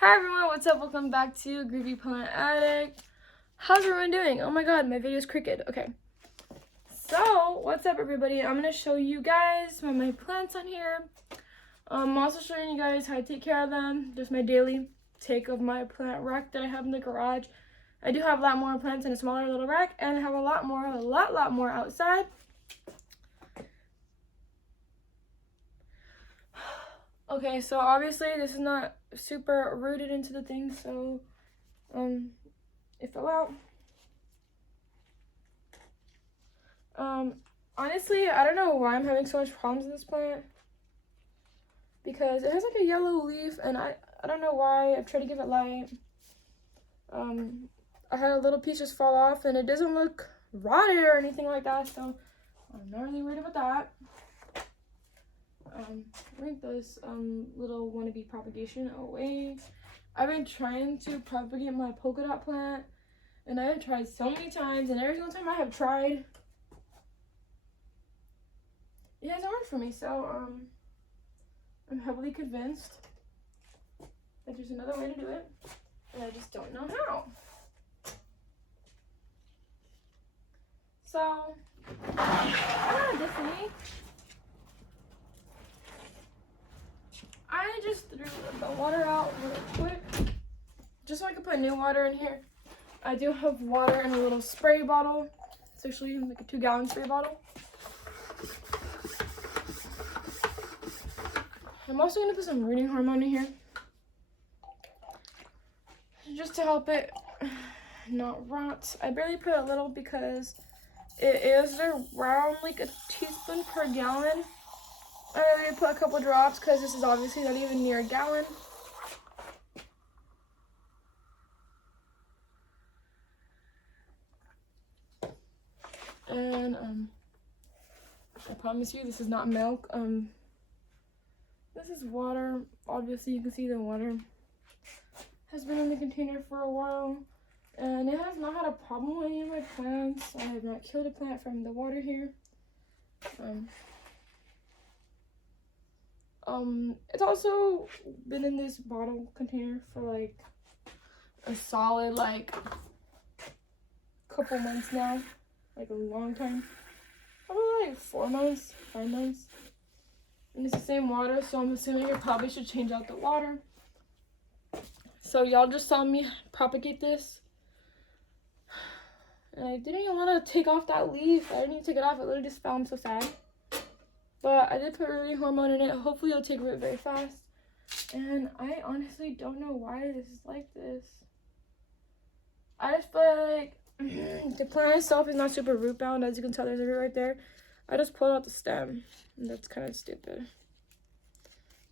Hi everyone, what's up? Welcome back to Groovy Plant Addict. How's everyone doing? Oh my god, my video's crooked. Okay. So, what's up everybody? I'm going to show you guys my plants on here. I'm also showing you guys how to take care of them. Just my daily take of my plant rack that I have in the garage. I do have a lot more plants in a smaller little rack, and I have a lot more outside. Okay, so obviously this is not super rooted into the thing, so it fell out. Honestly, I don't know why I'm having so much problems in this plant, because it has like a yellow leaf, and I don't know why. I've tried to give it light. I had a little piece just fall off, and it doesn't look rotted or anything like that, so I'm not really worried about that. Bring this little wannabe propagation away. I've been trying to propagate my polka dot plant, and I have tried so many times, and every single time I have tried, it hasn't worked for me. So I'm heavily convinced that there's another way to do it, and I just don't know how. So Disney, I just threw the water out real quick, just so I can put new water in here. I do have water in a little spray bottle. It's actually like a 2-gallon spray bottle. I'm also going to put some rooting hormone in here, just to help it not rot. I barely put a little because it is around like a teaspoon per gallon. I already put a couple drops because this is obviously not even near a gallon. And I promise you this is not milk. This is water. Obviously you can see the water has been in the container for a while, and it has not had a problem with any of my plants. I have not killed a plant from the water here. It's also been in this bottle container for like a solid like couple months now, like a long time, probably like 4 months, 5 months. And it's the same water, so I'm assuming I probably should change out the water. So y'all just saw me propagate this, and I didn't even want to take off that leaf. I didn't even take it off. It literally just fell. I'm so sad. But I did put rooting hormone in it. Hopefully it'll take root very fast. And I honestly don't know why this is like this. I just feel like the plant itself is not super root bound. As you can tell, there's a root right there. I just pulled out the stem, and that's kind of stupid.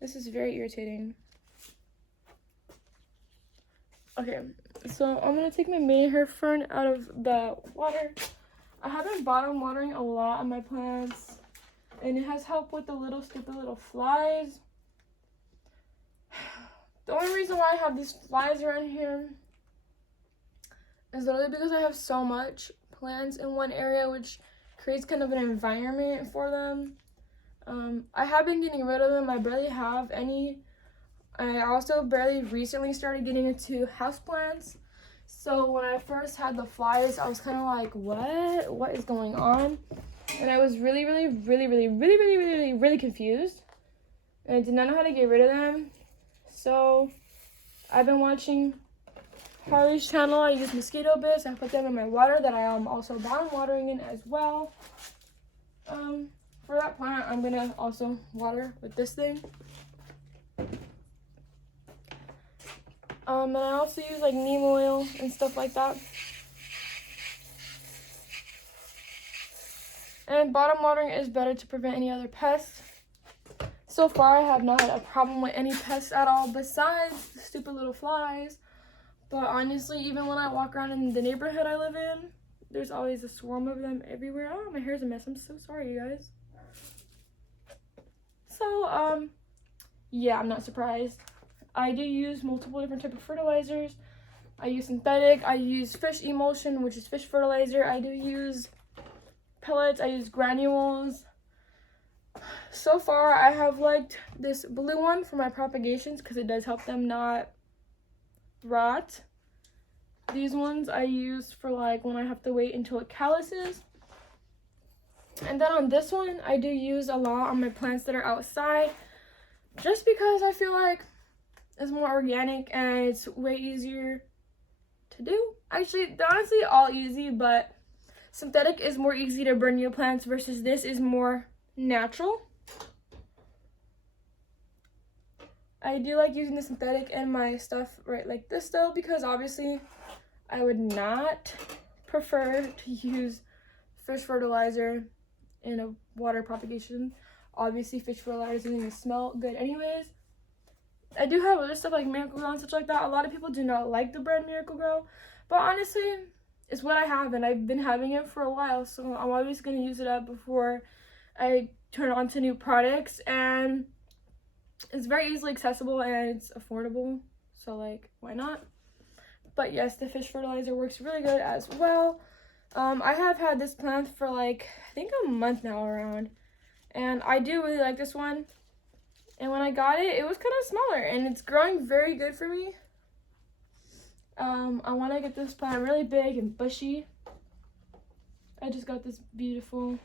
This is very irritating. Okay, so I'm gonna take my main hair fern out of the water. I have been bottom watering a lot on my plants, and it has helped with the stupid little flies. The only reason why I have these flies around here is literally because I have so much plants in one area, which creates kind of an environment for them. I have been getting rid of them. I barely have any. I also barely recently started getting into houseplants. So when I first had the flies, I was kind of like, what is going on? And I was really confused. And I did not know how to get rid of them. So I've been watching Harley's channel. I use mosquito bits. I put them in my water that I am also bottom watering in as well. For that plant, I'm gonna also water with this thing. And I also use like neem oil and stuff like that. And bottom watering is better to prevent any other pests. So far, I have not had a problem with any pests at all besides the stupid little flies. But honestly, even when I walk around in the neighborhood I live in, there's always a swarm of them everywhere. Oh, my hair's a mess. I'm so sorry, you guys. So, yeah, I'm not surprised. I do use multiple different types of fertilizers. I use synthetic. I use fish emulsion, which is fish fertilizer. I do use pellets. I use granules. So far, I have liked this blue one for my propagations because it does help them not brought. These ones I use for like when I have to wait until it calluses. And then on this one, I do use a lot on my plants that are outside, just because I feel like it's more organic and it's way easier to do. Actually, they're honestly all easy, but synthetic is more easy to burn your plants versus this is more natural. I do like using the synthetic in my stuff right like this though, because obviously I would not prefer to use fish fertilizer in a water propagation. Obviously fish fertilizer doesn't even smell good anyways. I do have other stuff like Miracle-Gro and such like that. A lot of people do not like the brand Miracle-Gro, but honestly, it's what I have and I've been having it for a while, so I'm always going to use it up before I turn on to new products. And it's very easily accessible and it's affordable, so like, why not? But yes, the fish fertilizer works really good as well. I have had this plant for like, I think a month now around, and I do really like this one. And when I got it, it was kind of smaller and it's growing very good for me. I want to get this plant really big and bushy. I just got this beautiful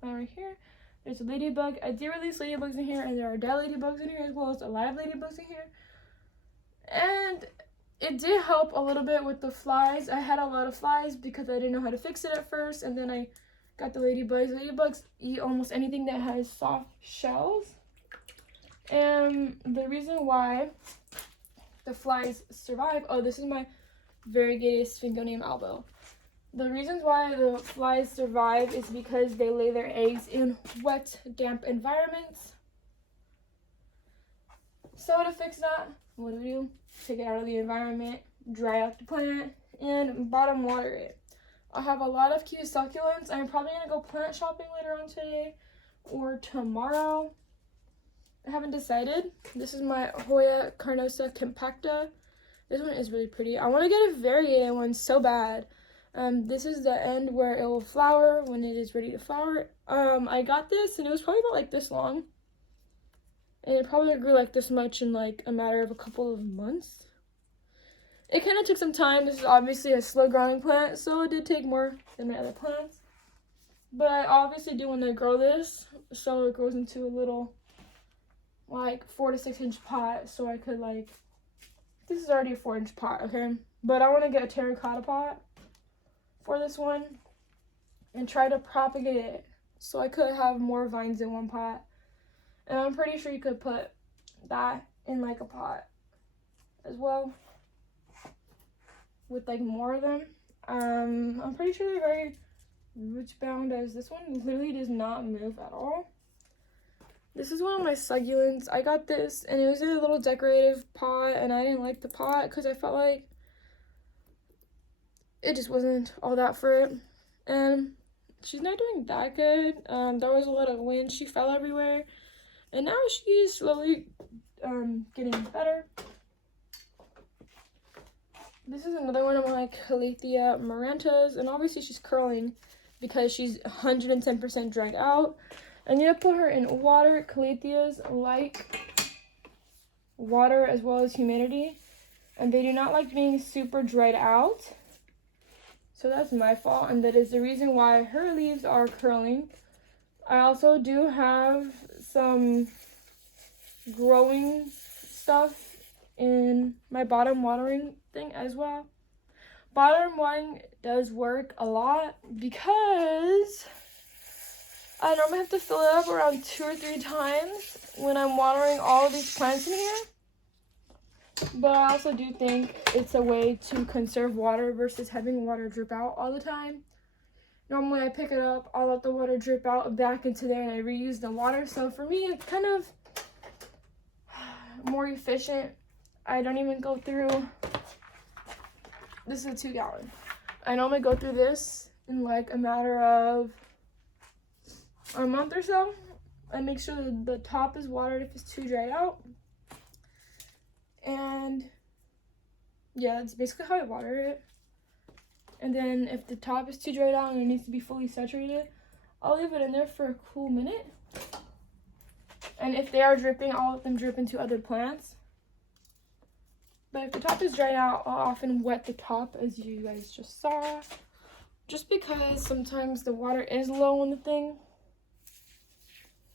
plant right here. There's a ladybug. I did release ladybugs in here, and there are dead ladybugs in here as well as alive ladybugs in here. And it did help a little bit with the flies. I had a lot of flies because I didn't know how to fix it at first, and then I got the ladybugs. Ladybugs eat almost anything that has soft shells. And the reason why the flies survive, oh, this is my variegated Sphingonium albo. The reasons why the flies survive is because they lay their eggs in wet, damp environments. So to fix that, what do? Take it out of the environment, dry out the plant, and bottom water it. I have a lot of cute succulents. I'm probably going to go plant shopping later on today or tomorrow. I haven't decided. This is my Hoya Carnosa compacta. This one is really pretty. I want to get a variegated one so bad. This is the end where it will flower when it is ready to flower. I got this and it was probably about like this long. And it probably grew like this much in like a matter of a couple of months. It kind of took some time. This is obviously a slow growing plant, so it did take more than my other plants. But I obviously do want to grow this, so it grows into a little like 4 to 6 inch pot, so I could like, this is already a 4-inch pot, okay? But I want to get a terracotta pot for this one and try to propagate it so I could have more vines in one pot. And I'm pretty sure you could put that in like a pot as well with like more of them. I'm pretty sure they're very roots bound, as this one literally does not move at all. This is one of my succulents. I got this and it was in a little decorative pot, and I didn't like the pot because I felt like it just wasn't all that for it. And she's not doing that good. There was a lot of wind. She fell everywhere. And now she's slowly getting better. This is another one of my Calathea marantas. And obviously she's curling because she's 110% dried out. I need to put her in water. Calatheas like water as well as humidity. And they do not like being super dried out. So that's my fault, and that is the reason why her leaves are curling. I also do have some growing stuff in my bottom watering thing as well. Bottom watering does work a lot because I normally have to fill it up around 2 or 3 times when I'm watering all of these plants in here. But I also do think it's a way to conserve water versus having water drip out all the time. Normally I pick it up, I'll let the water drip out back into there, and I reuse the water. So for me, it's kind of more efficient. I don't even go through, this is a 2-gallon. I normally go through this in like a matter of a month or so. I make sure that the top is watered if it's too dried out. And yeah, that's basically how I water it. And then if the top is too dried out and it needs to be fully saturated, I'll leave it in there for a cool minute. And if they are dripping, I'll let them drip into other plants. But if the top is dried out, I'll often wet the top, as you guys just saw. Just because sometimes the water is low on the thing.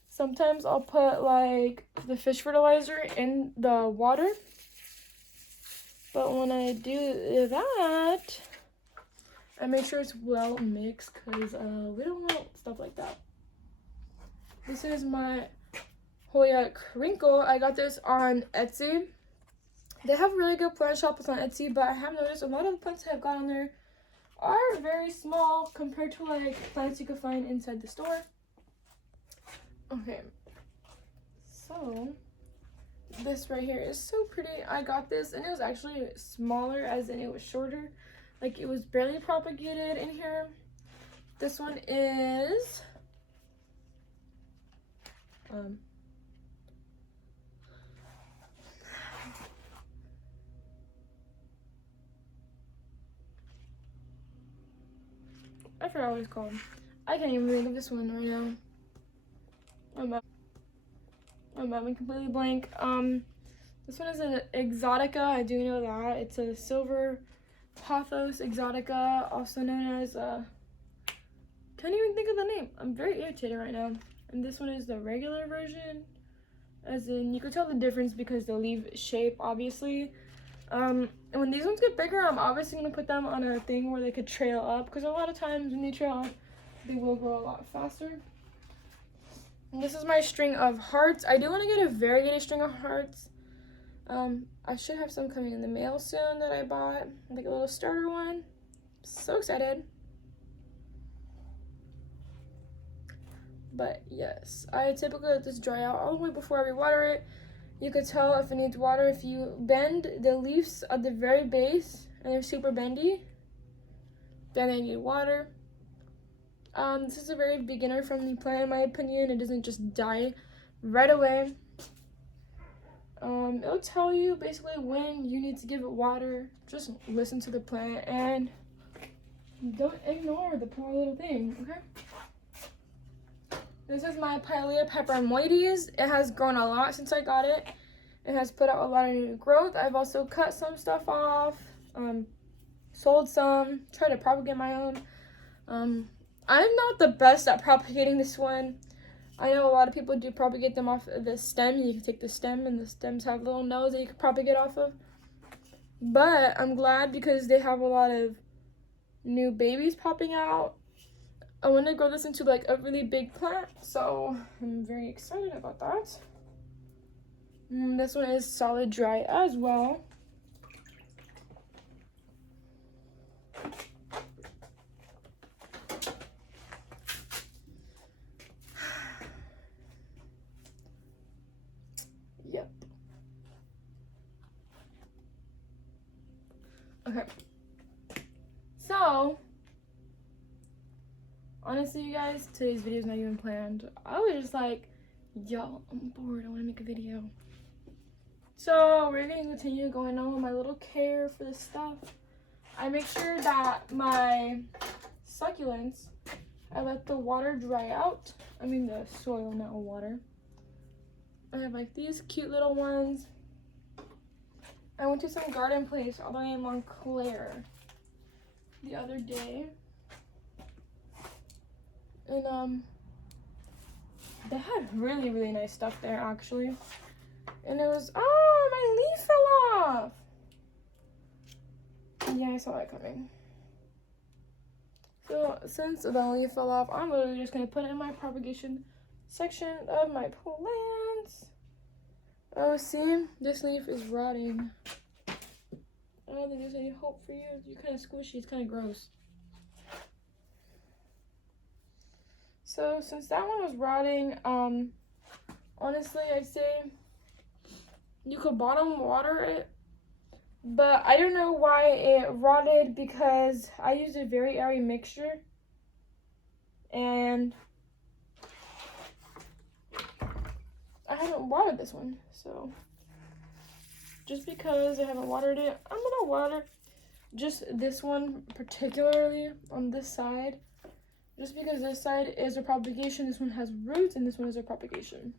Sometimes I'll put like the fish fertilizer in the water. But when I do that, I make sure it's well mixed because we don't want stuff like that. This is my Hoya Crinkle. I got this on Etsy. They have really good plant shops on Etsy, but I have noticed a lot of the plants I've got on there are very small compared to like plants you could find inside the store. Okay, so this right here is so pretty. I got this and it was actually smaller, as in it was shorter. Like it was barely propagated in here. This one is I forgot what it's called. I can't even think of this one right now. I'm completely blank. This one is an Exotica. I do know that. It's a Silver Pothos Exotica, also known as can't even think of the name. I'm very irritated right now. And this one is the regular version. As in, you can tell the difference because the leaf shape, obviously. And when these ones get bigger, I'm obviously going to put them on a thing where they could trail up. Because a lot of times when they trail up, they will grow a lot faster. And this is my string of hearts. I do want to get a variegated string of hearts. I should have some coming in the mail soon that I bought. Like a little starter one. So excited. But yes, I typically let this dry out all the way before I rewater it. You could tell if it needs water if you bend the leaves at the very base and they're super bendy, then they need water. This is a very beginner friendly plant in my opinion. It doesn't just die right away. It'll tell you basically when you need to give it water. Just listen to the plant and don't ignore the poor little thing, okay? This is my Pilea peperomoides. It has grown a lot since I got it. It has put out a lot of new growth. I've also cut some stuff off, sold some, tried to propagate my own. I'm not the best at propagating this one. I know a lot of people do propagate them off of the stem. You can take the stem, and the stems have little nose that you can propagate off of. But I'm glad because they have a lot of new babies popping out. I want to grow this into like a really big plant, so I'm very excited about that. And this one is solid dry as well. Yep. Okay. So, honestly, you guys, today's video is not even planned. I was just like, yo, I'm bored. I want to make a video. So, we're going to continue going on with my little care for this stuff. I make sure that my succulents, I let the water dry out. I mean the soil, not water. I have like these cute little ones. I went to some garden place all the way in Montclair the other day. And they had really, really nice stuff there actually. And it was, oh, my leaf fell off. Yeah, I saw that coming. So since the leaf fell off, I'm literally just gonna put it in my propagation section of my plants. Oh, see, this leaf is rotting. I don't think there's any hope for you. You're kind of squishy. It's kind of gross. So since that one was rotting, honestly, I'd say you could bottom water it, but I don't know why it rotted because I used a very airy mixture and I haven't watered this one. So just because I haven't watered it, I'm gonna water just this one particularly on this side, just because this side is a propagation, this one has roots, and this one is a propagation.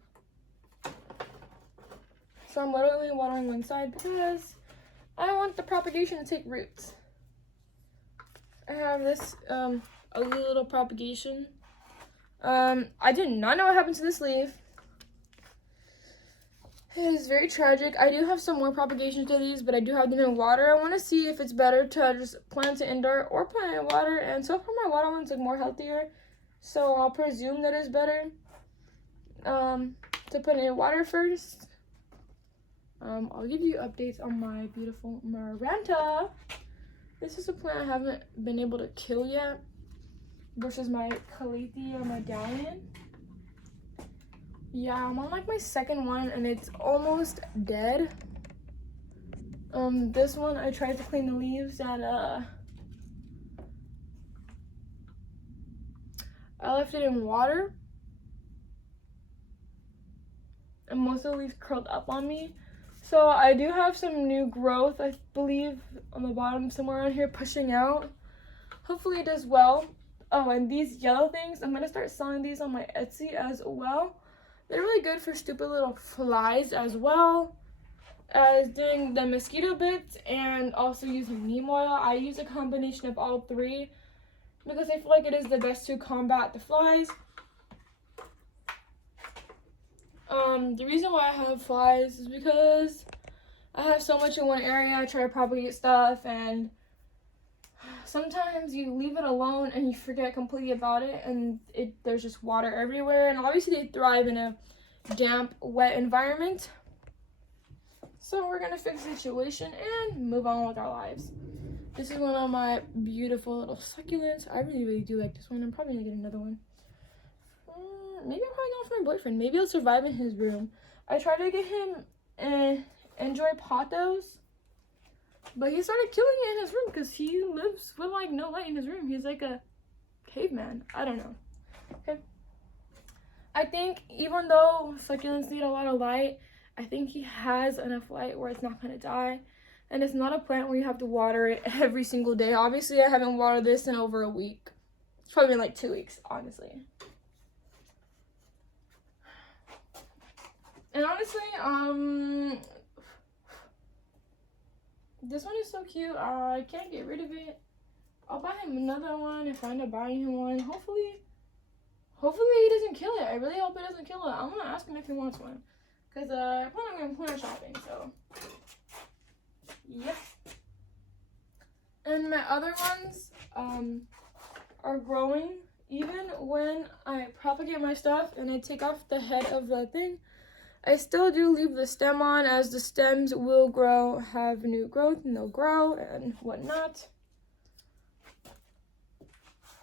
So I'm literally watering one side because I want the propagation to take roots. I have this ugly little propagation. I did not know what happened to this leaf. It is very tragic. I do have some more propagations of these, but I do have them in water. I want to see if it's better to just plant it indoor or plant it in water. And so far my water ones look more healthier. So I'll presume that it's better to put it in water first. I'll give you updates on my beautiful Maranta. This is a plant I haven't been able to kill yet versus my Calathea medallion. Yeah, I'm on like my second one and it's almost dead. This one I tried to clean the leaves and I left it in water and most of the leaves curled up on me. So I do have some new growth, I believe, on the bottom somewhere around here pushing out. Hopefully it does well. Oh, and these yellow things, I'm gonna start selling these on my Etsy as well. They're really good for stupid little flies as well as doing the mosquito bits and also using neem oil. I use a combination of all three because I feel like it is the best to combat the flies. The reason why I have flies is because I have so much in one area. I try to propagate stuff and sometimes you leave it alone and you forget completely about it and there's just water everywhere, and obviously they thrive in a damp, wet environment. So we're gonna fix the situation and move on with our lives. This is one of my beautiful little succulents. I really do like this one. I'm probably gonna get another one. Maybe I'm probably going for my boyfriend. Maybe I'll survive in his room. I tried to get him enjoy pothos, but he started killing it in his room because he lives with like no light in his room. He's like a caveman. I don't know. Okay. I think even though succulents need a lot of light, I think he has enough light where it's not going to die. And it's not a plant where you have to water it every single day. Obviously, I haven't watered this in over a week. It's probably been like 2 weeks, honestly. And honestly, this one is so cute. I can't get rid of it. I'll buy him another one if I end up buying him one. Hopefully he doesn't kill it. I really hope he doesn't kill it. I'm gonna ask him if he wants one, cause I plan on going plant shopping. So, yep. And my other ones are growing even when I propagate my stuff and I take off the head of the thing. I still do leave the stem on, as the stems will grow, have new growth, and they'll grow and whatnot.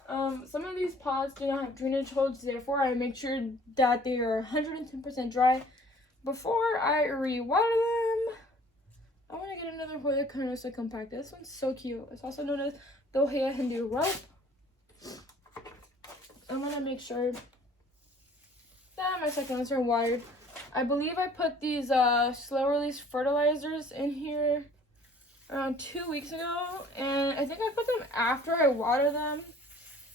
Some of these pots do not have drainage holes, therefore I make sure that they are 110% dry before I re-water them. I want to get another Hoya Carnosa compacta. This one's so cute. It's also known as the Hoya Hindu rope. I'm going to make sure that my succulents are watered. I believe I put these slow release fertilizers in here around 2 weeks ago, and I think I put them after I water them.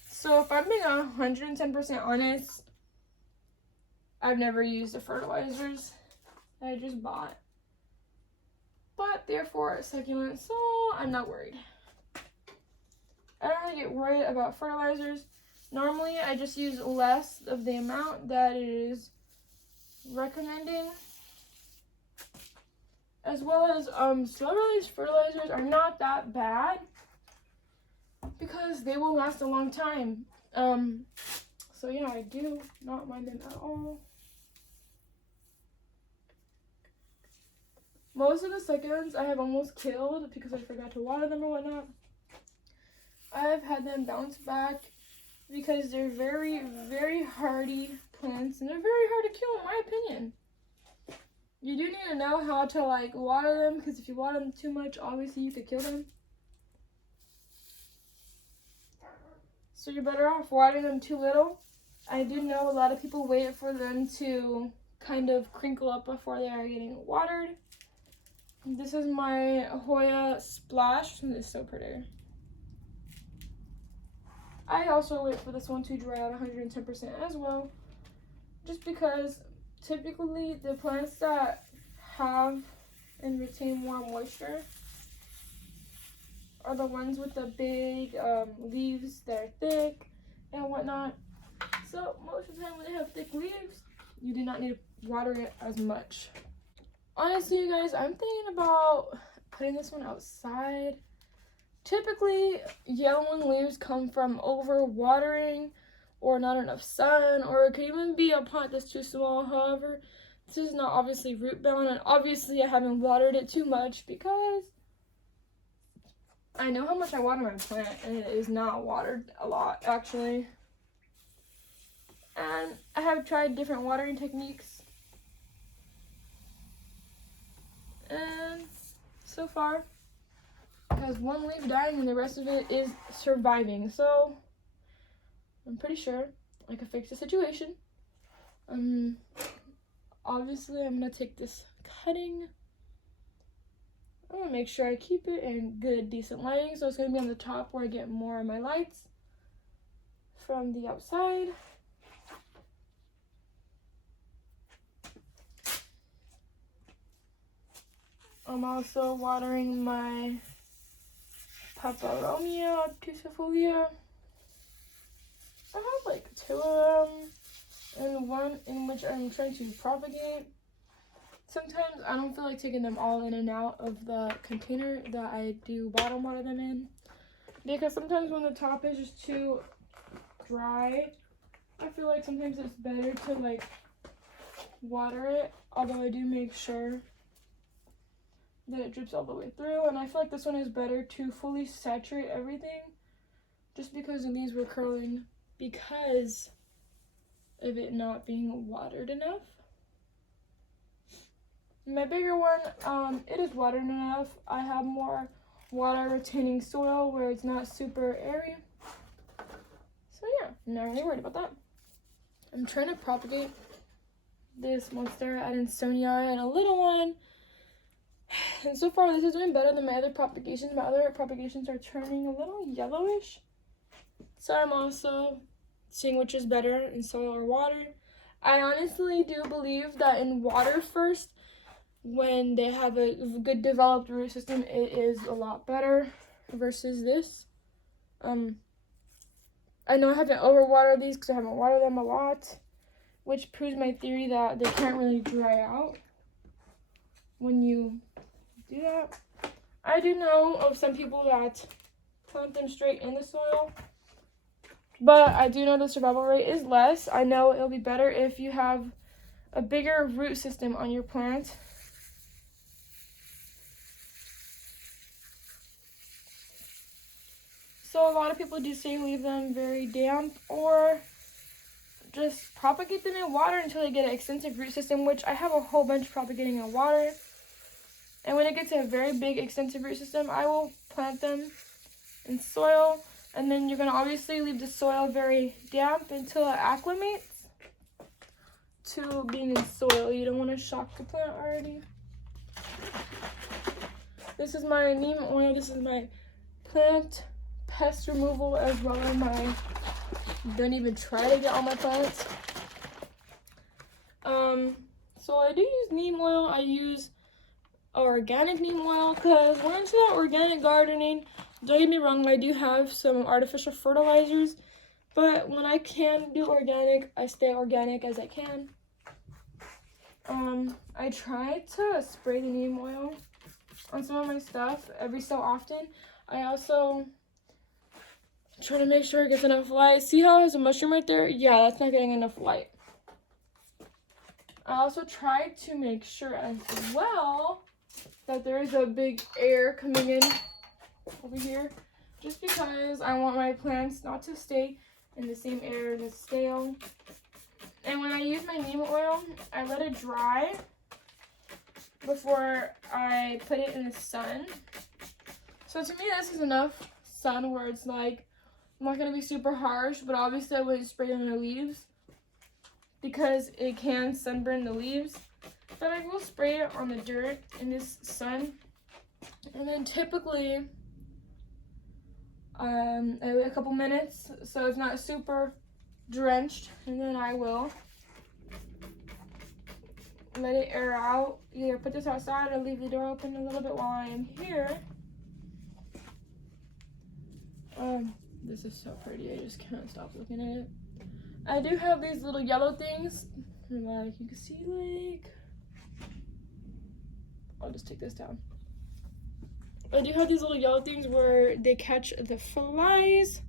So if I'm being 110% honest, I've never used the fertilizers that I just bought. But therefore succulent, so I'm not worried. I don't really get worried about fertilizers. Normally I just use less of the amount that it is recommending. As well as slow release fertilizers are not that bad because they will last a long time. So yeah, I do not mind them at all. Most of the succulents I have almost killed because I forgot to water them or whatnot. I've had them bounce back because they're very, very hardy plants and they're very hard to kill in my opinion. You do need to know how to like water them, because if you water them too much, obviously you could kill them. So you're better off watering them too little. I do know a lot of people wait for them to kind of crinkle up before they are getting watered. This is my Hoya Splash. It's so pretty. I also wait for this one to dry out 110% as well, just because typically the plants that have and retain more moisture are the ones with the big leaves that are thick and whatnot. So most of the time when they have thick leaves, you do not need to water it as much. Honestly, you guys, I'm thinking about putting this one outside. Typically, yellowing leaves come from over watering or not enough sun, or it could even be a pot that's too small. However, this is not obviously root bound, and obviously I haven't watered it too much because I know how much I water my plant, and it is not watered a lot actually. And I have tried different watering techniques, and so far it has one leaf dying and the rest of it is surviving. So I'm pretty sure I could fix the situation. Obviously I'm gonna take this cutting. I'm gonna make sure I keep it in good, decent lighting. So it's gonna be on the top where I get more of my lights from the outside. I'm also watering my Peperomia obtusifolia. I have like 2 of them, and one in which I'm trying to propagate. Sometimes I don't feel like taking them all in and out of the container that I do bottom water them in, because sometimes when the top is just too dry, I feel like sometimes it's better to like water it, although I do make sure that it drips all the way through. And I feel like this one is better to fully saturate everything, just because the leaves were curling because of it not being watered enough. My bigger one, it is watered enough. I have more water retaining soil where it's not super airy. So yeah, I'm not really worried about that. I'm trying to propagate this Monstera adansonii and a little one. And so far this is doing better than my other propagations. My other propagations are turning a little yellowish. So I'm also seeing which is better in soil or water. I honestly do believe that in water first, when they have a good developed root system, it is a lot better versus this. I know I haven't overwatered these because I haven't watered them a lot, which proves my theory that they can't really dry out when you do that. I do know of some people that plant them straight in the soil, but I do know the survival rate is less. I know it'll be better if you have a bigger root system on your plant. So a lot of people do say leave them very damp, or just propagate them in water until they get an extensive root system, which I have a whole bunch propagating in water. And when it gets a very big extensive root system, I will plant them in soil. And then you're going to obviously leave the soil very damp until it acclimates to being in soil. You don't want to shock the plant already. This is my neem oil. This is my plant pest removal, as well as my don't even try to get on my plants. So I do use neem oil. I use organic neem oil because we're into that organic gardening. Don't get me wrong, I do have some artificial fertilizers, but when I can do organic, I stay organic as I can. I try to spray the neem oil on some of my stuff every so often. I also try to make sure it gets enough light. See how it has a mushroom right there? Yeah, that's not getting enough light. I also try to make sure as well that there is a big air coming in over here, just because I want my plants not to stay in the same air that's stale. And when I use my neem oil, I let it dry before I put it in the sun. So to me, this is enough sun where it's like, I'm not going to be super harsh, but obviously I wouldn't spray it on the leaves because it can sunburn the leaves. But I will spray it on the dirt in this sun. And then typically, I wait a couple minutes so it's not super drenched. And then I will let it air out. Either put this outside or leave the door open a little bit while I am here. This is so pretty. I just can't stop looking at it. I do have these little yellow things. Like, you can see, like... I'll just take this down. I do have these little yellow things where they catch the flies.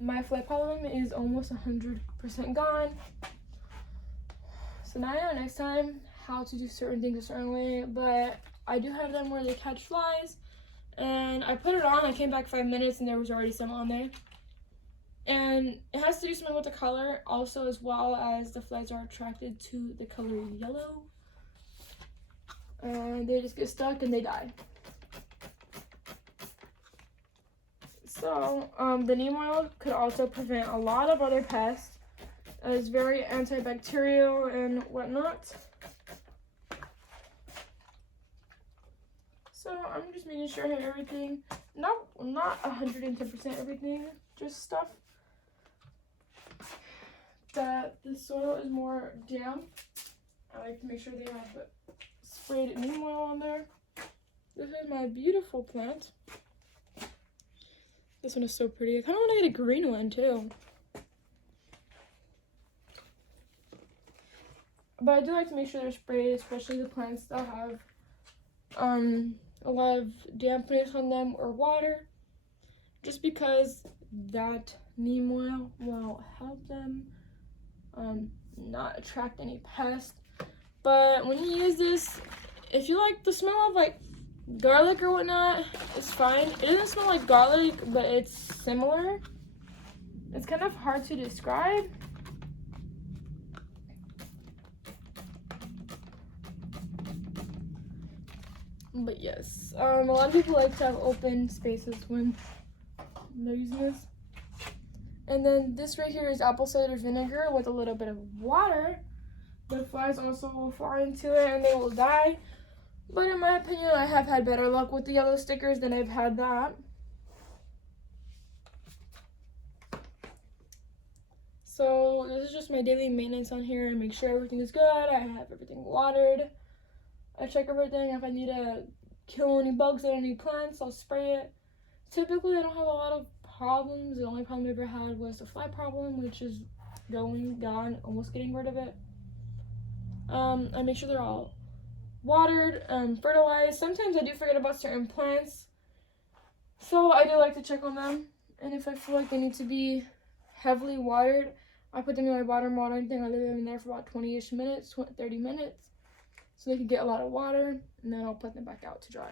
My fly problem is almost 100% gone. So now I know next time how to do certain things a certain way, but I do have them where they catch flies. And I put it on, I came back 5 minutes and there was already some on there. And it has to do something with the color, also as well as the flies are attracted to the color yellow. And they just get stuck and they die. So, the neem oil could also prevent a lot of other pests. It's very antibacterial and whatnot. So I'm just making sure I have everything. Not 110% everything, just stuff that the soil is more damp. I like to make sure they have sprayed neem oil on there. This is my beautiful plant. This one is so pretty. I kind of want to get a green one too. But I do like to make sure they're sprayed, especially the plants that have a lot of dampness on them or water, just because that neem oil will help them not attract any pests. But when you use this, if you like the smell of like garlic or whatnot, it's fine. It doesn't smell like garlic, but it's similar. It's kind of hard to describe. But yes, a lot of people like to have open spaces when they're using this. And then this right here is apple cider vinegar with a little bit of water. The flies also will fly into it and they will die. But in my opinion, I have had better luck with the yellow stickers than I've had that. So this is just my daily maintenance on here. I make sure everything is good. I have everything watered. I check everything. If I need to kill any bugs on any plants, I'll spray it. Typically, I don't have a lot of problems. The only problem I ever had was the fly problem, which is gone, almost getting rid of it. I make sure they're all watered, fertilized. Sometimes I do forget about certain plants, so I do like to check on them. And if I feel like they need to be heavily watered, I put them in my watering thing. I leave them in there for about 20-ish minutes, 30 minutes, so they can get a lot of water, and then I'll put them back out to dry.